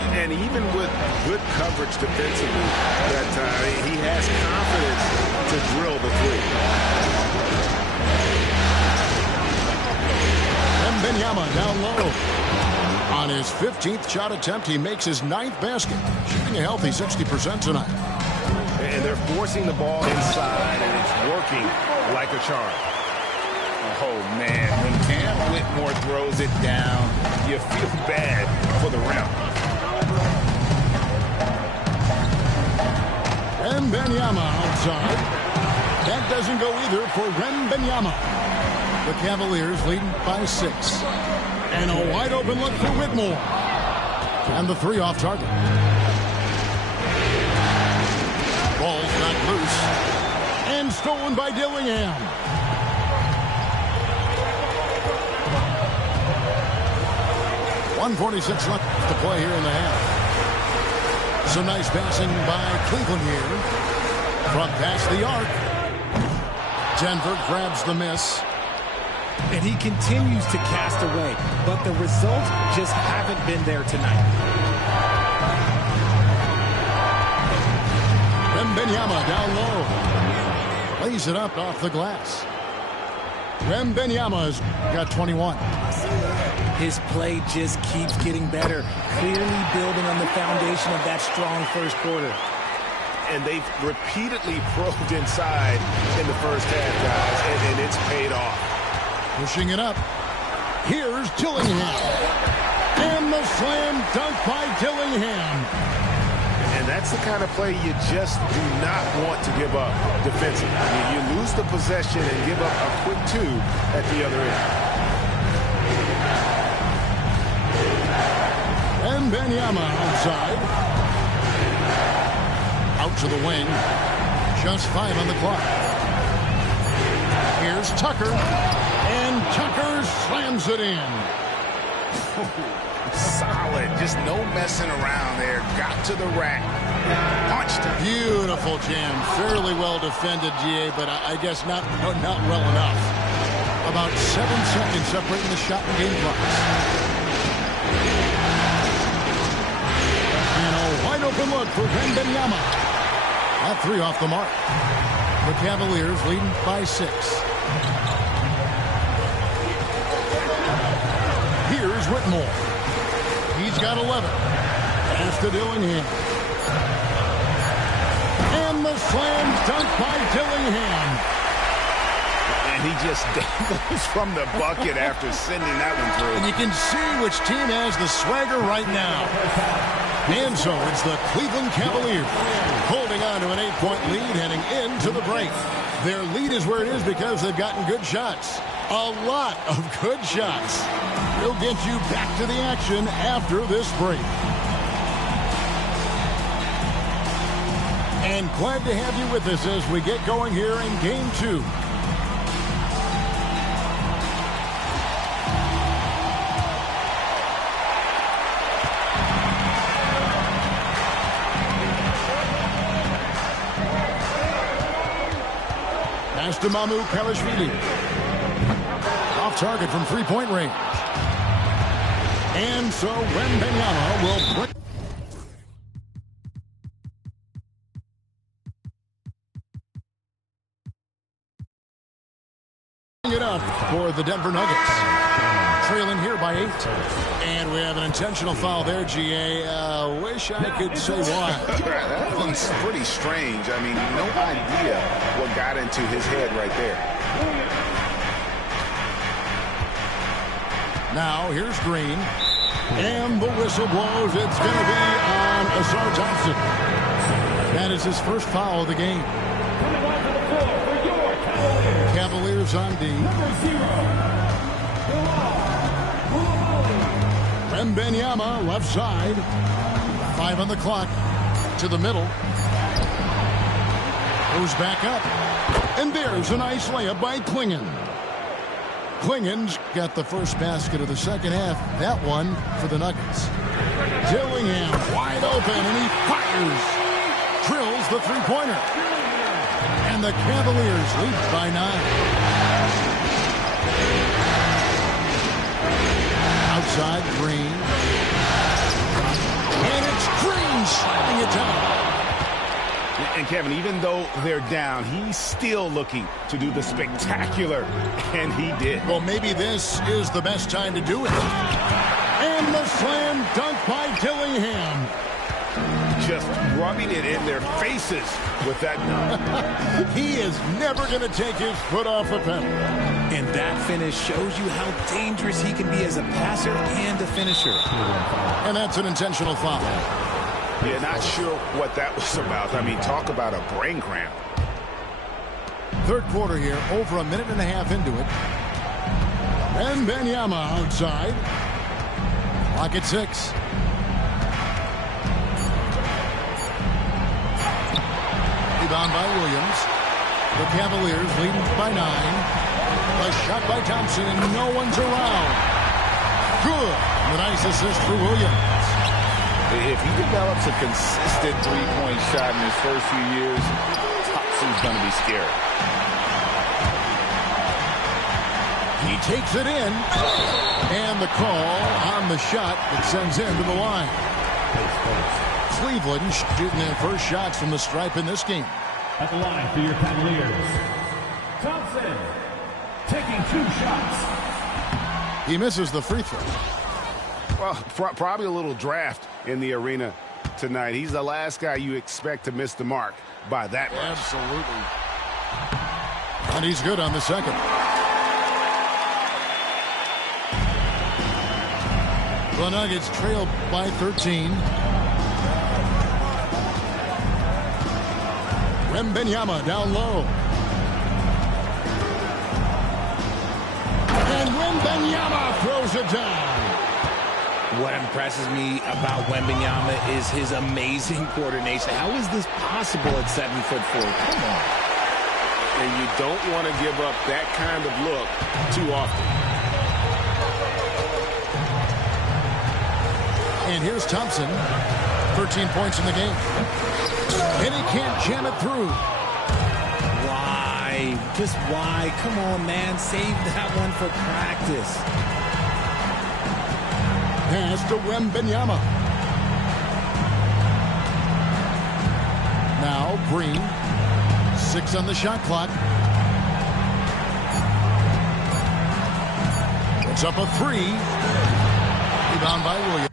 And even with good coverage defensively that time, he has confidence to drill the 3. Wembanyama down low. On his 15th shot attempt, he makes his 9th basket. Shooting a healthy 60% tonight. And they're forcing the ball inside, and it's working like a charm. Oh, man. When Cam Whitmore throws it down, you feel bad for the rim. Wembanyama outside. That doesn't go either for Wembanyama. The Cavaliers leading by 6. And a wide open look for Whitmore. And the 3 off target. Ball's not loose. And stolen by Dillingham. .146 left to play here in the half. Some nice passing by Cleveland here. From past the arc. Denver grabs the miss. And he continues to cast away, but the results just haven't been there tonight. Wembanyama down low. Lays it up off the glass. Wembanyama's got 21. His play just keeps getting better, clearly building on the foundation of that strong first quarter. And they've repeatedly probed inside in the first half, guys, and it's paid off. Pushing it up. Here's Dillingham. And the slam dunk by Dillingham. And that's the kind of play you just do not want to give up defensively. You lose the possession and give up a quick 2 at the other end. And Wembanyama outside. Out to the wing. Just 5 on the clock. Here's Tucker. And Tucker slams it in. Solid. Just no messing around there. Got to the rack. Punched it. Beautiful jam. Fairly well defended, GA, but I guess not well enough. About 7 seconds separating the shot and game clocks. for Wembanyama. That three off the mark. The Cavaliers leading by 6. Here's Whitmore. He's got 11. Pass to Dillingham. And the slam dunk by Dillingham. And he just dangles from the bucket after sending that one through. And you can see which team has the swagger right now. And so it's the Cleveland Cavaliers holding on to an 8-point lead heading into the break. Their lead is where it is because they've gotten good shots. A lot of good shots. We'll get you back to the action after this break. And glad to have you with us as we get going here in Game 2. Pass to Mamukelashvili. Off target from three-point range. And so Wembanyama will break. It up for the Denver Nuggets. Trailing here by 8. And we have an intentional foul there, GA. Wish I could say why. That one's pretty strange. I mean, no idea what got into his head right there. Now, here's Green. And the whistle blows. It's going to be on Ausar Thompson. That is his first foul of the game. Cavaliers on D. Wembanyama left side. 5 on the clock. To the middle. Goes back up. And there's a nice layup by Clingan. Clingan's got the first basket of the second half. That one for the Nuggets. Dillingham wide open and he fires. Drills the three-pointer. And the Cavaliers lead by 9. Outside, Green. And it's Green sliding it down. And Kevin, even though they're down, he's still looking to do the spectacular, and he did. Well, maybe this is the best time to do it. And the slam dunk by Dillingham. Just rubbing it in their faces with that dunk. He is never going to take his foot off the pedal. And that finish shows you how dangerous he can be as a passer and a finisher. And that's an intentional foul. Yeah, not sure what that was about. I mean, talk about a brain cramp. Third quarter here, over a minute and a half into it. Wembanyama outside. Clock at 6. Rebound by Williams. The Cavaliers leading by 9. A shot by Thompson, and no one's around. Good. The nice assist for Williams. If he develops a consistent three-point shot in his first few years, Thompson's going to be scary. He takes it in. And the call on the shot that sends him to the line. Cleveland shooting their first shots from the stripe in this game. At the line for your Cavaliers, Thompson taking 2 shots. He misses the free throw. Well, probably a little draft in the arena tonight. He's the last guy you expect to miss the mark by that much. Absolutely. And he's good on the second. The Nuggets trail by 13. Wembanyama down low. And Wembanyama throws it down. What impresses me about Wembanyama is his amazing coordination. How is this possible at 7'4"? Come on. And you don't want to give up that kind of look too often. And here's Thompson. 13 points in the game. And he can't jam it through. Why? Just why? Come on, man. Save that one for practice. Pass to Wembanyama. Now Green. 6 on the shot clock. It's up a 3. Rebound by Williams.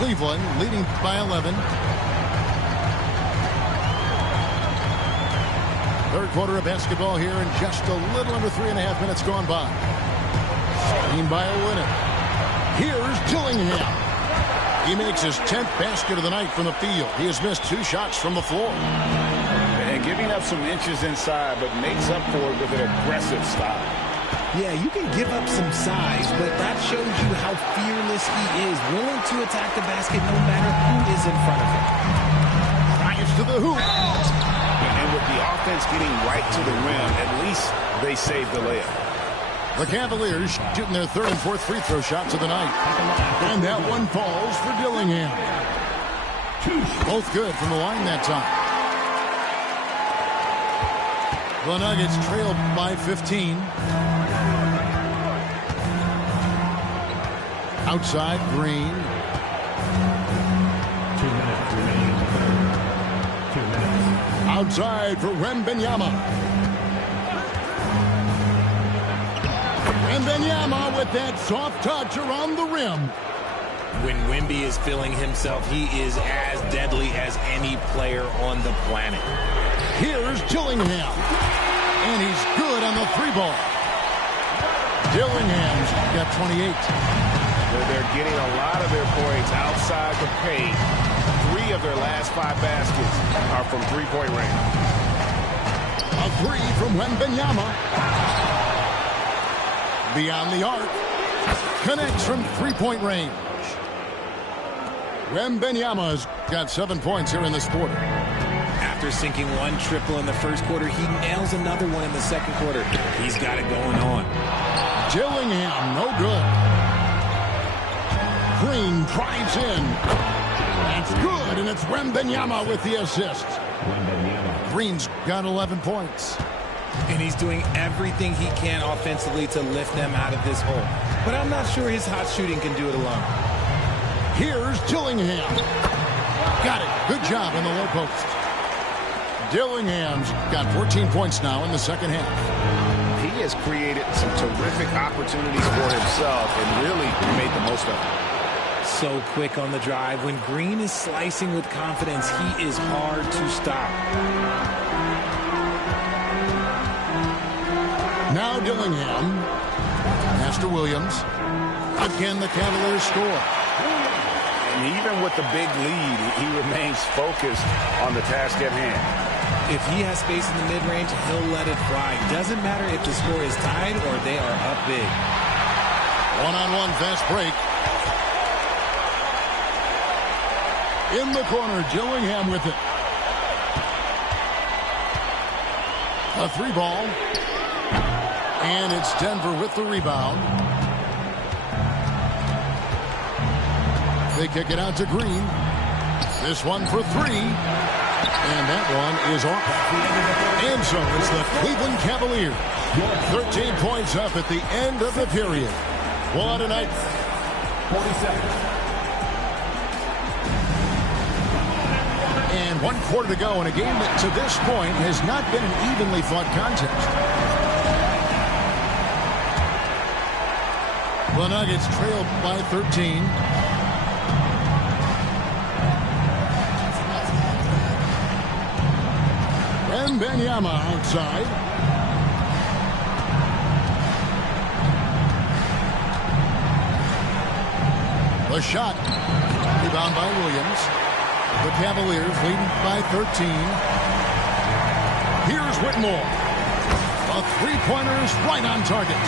Cleveland leading by 11. Third quarter of basketball here, and just a little under 3.5 minutes gone by. Screen by Olynyk. Here's Dillingham. He makes his 10th basket of the night from the field. He has missed 2 shots from the floor. And giving up some inches inside, but makes up for it with an aggressive style. Yeah, you can give up some size, but that shows you how fearless he is, willing to attack the basket no matter who is in front of him. Drives to the hoop. And with the offense getting right to the rim, at least they saved the layup. The Cavaliers shooting their 3rd and 4th free throw shots of the night. And that one falls for Dillingham. Both good from the line that time. The Nuggets trailed by 15. Outside, Green. 2 minutes remaining in the third. 2 minutes. Outside for Wembanyama. Wembanyama with that soft touch around the rim. When Wemby is feeling himself, he is as deadly as any player on the planet. Here's Dillingham. And he's good on the 3-ball. Dillingham's got 28. They're getting a lot of their points outside the paint. 3 of their last 5 baskets are from 3-point range. A 3 from Wembanyama. Beyond the arc. Connects from 3-point range. Wembanyama's got 7 points here in this quarter. After sinking 1 triple in the first quarter, he nails another one in the second quarter. He's got it going on. Dillingham, no good. Green drives in. That's good, and it's Wembanyama with the assist. Green's got 11 points. And he's doing everything he can offensively to lift them out of this hole. But I'm not sure his hot shooting can do it alone. Here's Dillingham. Got it. Good job in the low post. Dillingham's got 14 points now in the second half. He has created some terrific opportunities for himself and really made the most of it. So quick on the drive. When Green is slicing with confidence, he is hard to stop. Now Dillingham. Pass to Williams. Again, the Cavaliers score. And even with the big lead, he remains focused on the task at hand. If he has space in the mid-range, he'll let it fly. Doesn't matter if the score is tied or they are up big. One-on-one fast break. In the corner, Dillingham with it. A 3-ball. And it's Denver with the rebound. They kick it out to Green. This one for 3. And that one is off. And so it's the Cleveland Cavaliers. 13 points up at the end of the period. What a night. 47. And 1 quarter to go in a game that to this point has not been an evenly fought contest. The Nuggets trailed by 13. Wembanyama outside. The shot. Rebound by Williams. The Cavaliers leading by 13. Here's Whitmore. The 3-pointer is right on target.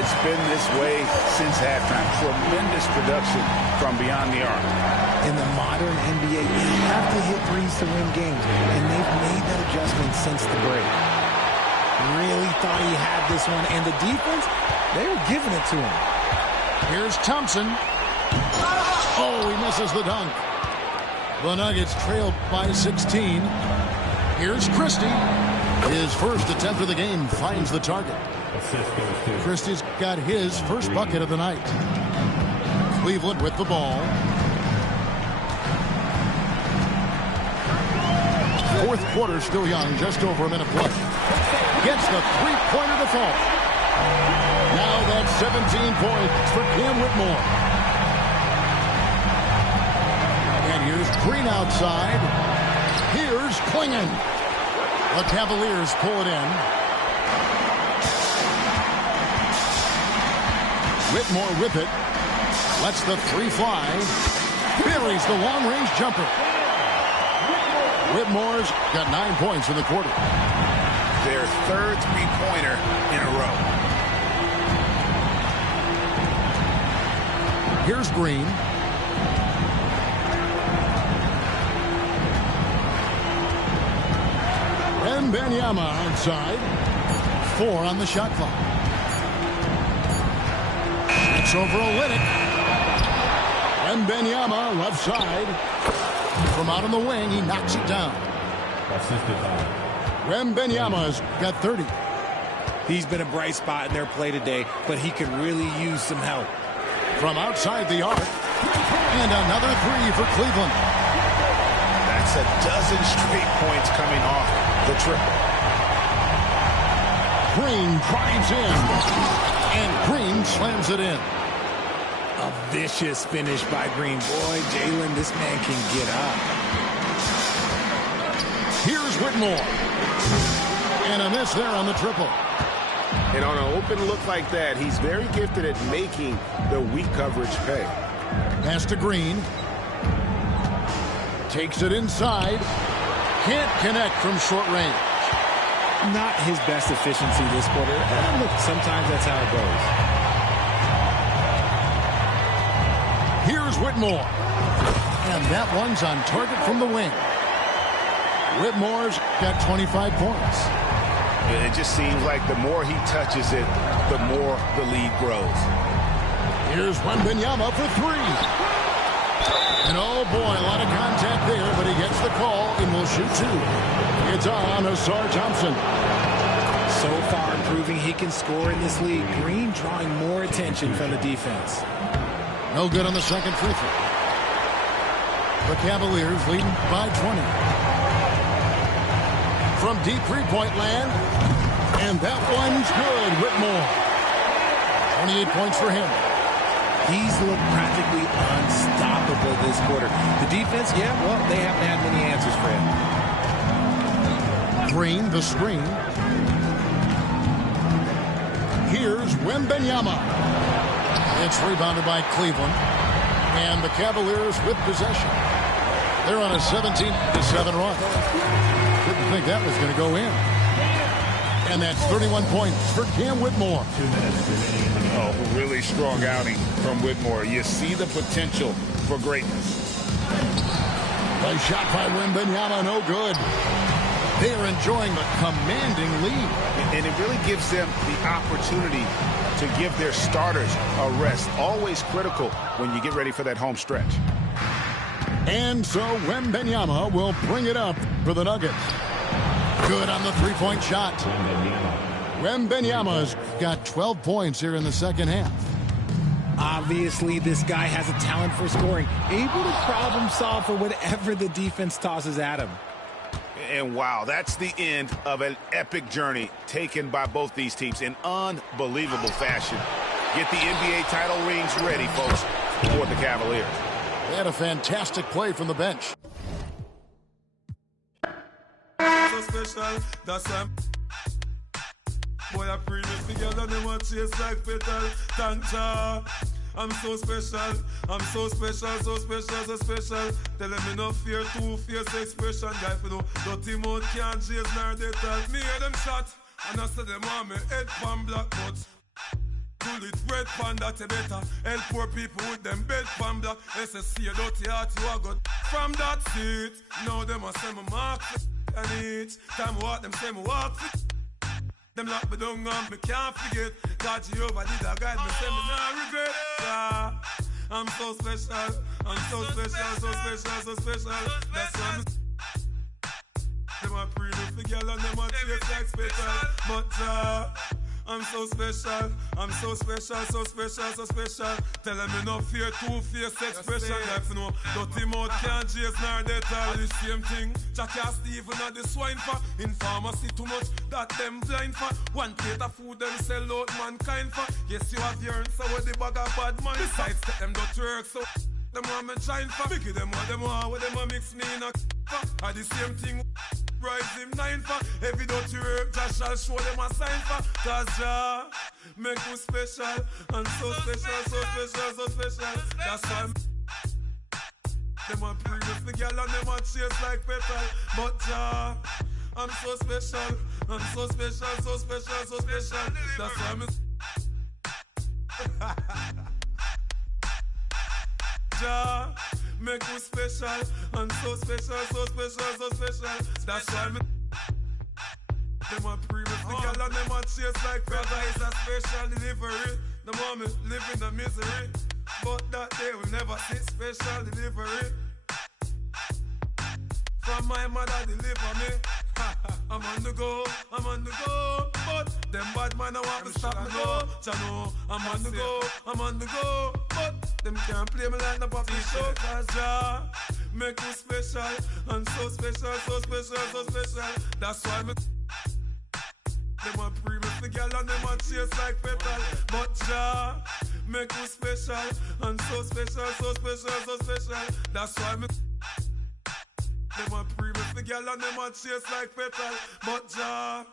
It's been this way since halftime. Tremendous production from beyond the arc. In the modern NBA, you have to hit threes to win games, and they've made that adjustment since the break. Really thought he had this one, and the defense, they were giving it to him. Here's Thompson. Oh, he misses the dunk. The Nuggets trailed by 16. Here's Christie. His first attempt of the game finds the target. Christie's got his first bucket of the night. Cleveland with the ball. Fourth quarter still young, just over a minute left. Gets the three-pointer to fall. Now that's 17 points for Cam Whitmore. And here's Green outside. Here's Klingon. The Cavaliers pull it in. Whitmore with it. Lets the three fly. Buries the long-range jumper. Whitmore's got 9 points in the quarter. Their third three-pointer in a row. Here's Green. Wembanyama outside. 4 on the shot clock. It's over Olynyk. Wembanyama left side. From out on the wing, he knocks it down. Wembanyama's got 30. He's been a bright spot in their play today, but he could really use some help. From outside the arc. And another three for Cleveland. That's a dozen straight points coming off the triple. Green drives in. And Green slams it in. A vicious finish by Green. Boy, Jalen, this man can get up. Here's Whitmore. And a miss there on the triple. And on an open look like that, he's very gifted at making the weak coverage pay. Pass to Green. Takes it inside. Can't connect from short range. Not his best efficiency this quarter. And look, sometimes that's how it goes. Here's Whitmore. And that one's on target from the wing. Whitmore's got 25 points. It just seems like the more he touches it, the more the lead grows. Here's Wembanyama for three. And oh boy, a lot of contact there, but he gets the call and will shoot two. It's on Ausar Thompson. So far proving he can score in this league. Green drawing more attention from the defense. No good on the second free throw. The Cavaliers leading by 20. From deep three-point land. And that one's good, Whitmore. 28 points for him. He's looked practically unstoppable this quarter. The defense, yeah, well, they haven't had many answers for him. Green, the screen. Here's Wembanyama. It's rebounded by Cleveland. And the Cavaliers with possession. They're on a 17-7 run. Didn't think that was going to go in. And that's 31 points for Cam Whitmore. Oh, really strong outing from Whitmore. You see the potential for greatness. A shot by Wembanyama, no good. They are enjoying the commanding lead. And it really gives them the opportunity to give their starters a rest. Always critical when you get ready for that home stretch. And so Wembanyama will bring it up for the Nuggets. Good on the three-point shot. Wembanyama's got 12 points here in the second half. Obviously, this guy has a talent for scoring, able to problem solve for whatever the defense tosses at him. And wow, that's the end of an epic journey taken by both these teams in unbelievable fashion. Get the NBA title rings ready, folks, for the Cavaliers. They had a fantastic play from the bench. So special, that's boy, I bring it together, they want chase like petal. Thank I'm so special, I'm so special, so special, so special. Tell them me no fear, two-face expression. Guy for no dirty mouth can't chase nor they tell. Me hear them shot, and I say them want me head pan black but bullet red pan that you better. Help poor people with them bed pan black. SSC a dirty heart you a got from that seat. Now them a say me mark and each time what them say me walk fit. Them lock me down and me can't forget. God Jehovah did a guide me, say me not regret. Yeah. I'm so special, I'm so special, so special, so special. That's why me. Them a pretty for girl and them a chase like special. But I'm so special, I'm so special, so special, so special. Tell them me no fear, two-faced expression. Like you know, dirty mouth can't chase nor death all the same thing. Jack and Stephen are the swine for. In pharmacy too much, that them blind for. One plate of food them sell out mankind for. Yes, you have your answer with the bag of bad man. Besides, take them don't work, so them want me shine for. Biggie them want, what them a mix me in a for. Are the same thing. Rise him 9 for. Every dirty work, Jah shall show them a sign for. Cause Jah make you special. And so special, so special, so special. That's why them a previous the girl and them a chase like petal. But Jah, I'm so special. I'm so special, so special, so special. That's why I'm Jah make you special, and so special, so special, so special. That's why me. Them a previous the girl and them a chase like brother is a special delivery. The moment live in the misery, but that day will never see special delivery. From my mother deliver me. I'm on the go, I'm on the go. But them bad man I want to stop me go. Chano, I'm on the go, I'm on the go. But them can't play me like the puppy show. Cause Jah make me special. And so special, so special, so special. That's why me. Them a previous the girl and them a chase like petal. But Jah make me special. And so special, so special, so special. That's why me. Them a previous the girl and them a chase like petal. But Jah